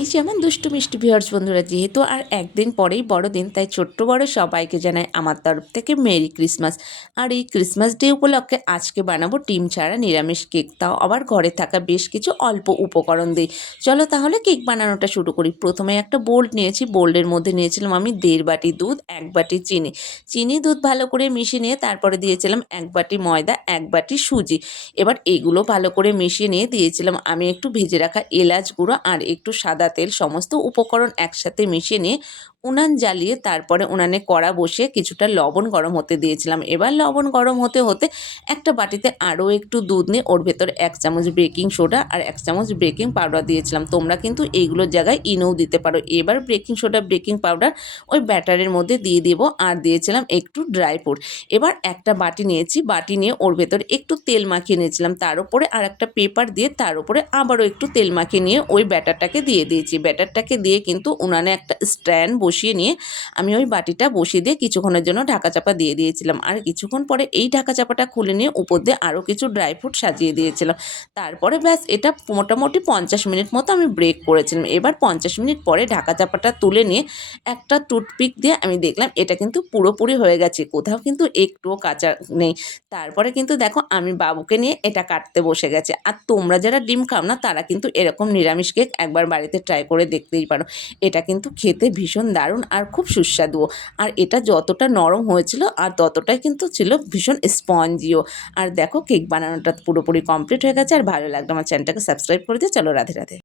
এই যে আমার দুষ্টু মিষ্টি ভিউয়ার্স বন্ধুরা, যেহেতু আর একদিন পরেই বড়দিন, তাই ছোট্ট বড় সবাইকে জানাই আমার তরফ থেকে মেরি ক্রিসমাস। আর এই ক্রিসমাস ডে উপলক্ষে আজকে বানাবো ডিম ছাড়া নিরামিষ কেক, তাও আবার ঘরে থাকা বেশ কিছু অল্প উপকরণ দিয়ে। চলো তাহলে কেক বানানোটা শুরু করি। প্রথমে একটা বোল্ড নিয়েছি, বোল্ডের মধ্যে নিয়েছিলাম আমি 1.5 বাটি দুধ, 1 বাটি চিনি দুধ ভালো করে মিশিয়ে নিয়ে তারপরে দিয়েছিলাম 1 বাটি ময়দা, 1 বাটি সুজি। এবার এইগুলো ভালো করে মিশিয়ে নিয়ে দিয়েছিলাম আমি একটু ভেজে রাখা এলাচ গুঁড়ো আর একটু সাদা তেল। সমস্ত উপকরণ একসাথে মিশিয়ে নিয়ে উনান জ্বালিয়ে তারপরে উনানে কড়া বসিয়ে কিছুটা লবণ গরম হতে দিয়েছিলাম। এবার লবণ গরম হতে হতে একটা বাটিতে আরও একটু দুধ নিয়ে ওর ভেতরে 1 চামচ বেকিং সোডা আর 1 চামচ বেকিং পাউডার দিয়েছিলাম। তোমরা কিন্তু এইগুলোর জায়গায় ইনোও দিতে পারো। এবার বেকিং সোডা বেকিং পাউডার ওই ব্যাটারের মধ্যে দিয়ে দেবো আর দিয়েছিলাম একটু ড্রাই ফ্রুট। এবার একটা বাটি নিয়েছি, বাটি নিয়ে ওর ভেতরে একটু তেল মাখিয়ে নিয়েছিলাম, তার উপরে আর একটা পেপার দিয়ে তার উপরে আবারও একটু তেল মাখিয়ে নিয়ে ওই ব্যাটারটাকে দিয়ে দিয়েছি। ব্যাটারটাকে দিয়ে কিন্তু উনানে একটা স্ট্যান্ড বসিয়ে নিয়ে আমি ওই বাটিটা বসিয়ে দিয়ে কিছুক্ষণের জন্য ঢাকা চাপা দিয়ে দিয়েছিলাম। আর কিছুক্ষণ পরে এই ঢাকা চাপাটা খুলে নিয়ে উপর দিয়ে আরও কিছু ড্রাই ফ্রুট সাজিয়ে দিয়েছিলাম। তারপরে ব্যাস এটা মোটামুটি 50 মিনিট মতো আমি ব্রেক করেছিলাম। এবার 50 মিনিট পরে ঢাকা চাপাটা তুলে নিয়ে একটা টুথপিক দিয়ে আমি দেখলাম এটা কিন্তু পুরোপুরি হয়ে গেছে, কোথাও কিন্তু একটুও কাঁচা নেই। তারপরে কিন্তু দেখো আমি বাবুকে নিয়ে এটা কাটতে বসে গেছে। আর তোমরা যারা ডিম খাও না তারা কিন্তু এরকম নিরামিষ কেক একবার বাড়িতে ট্রাই করে দেখতেই পারো। এটা কিন্তু খেতে ভীষণ দারুণ আর খুব সুস্বাদুও। আর এটা যতটা নরম হয়েছিল আর ততটাই কিন্তু ছিল ভীষণ স্পঞ্জিও। আর দেখো কেক বানানোটা পুরোপুরি কমপ্লিট হয়ে গেছে। আর ভালো লাগলো আমার চ্যানেলটাকে সাবস্ক্রাইব করে দিয়ে চলো, রাধে রাধে।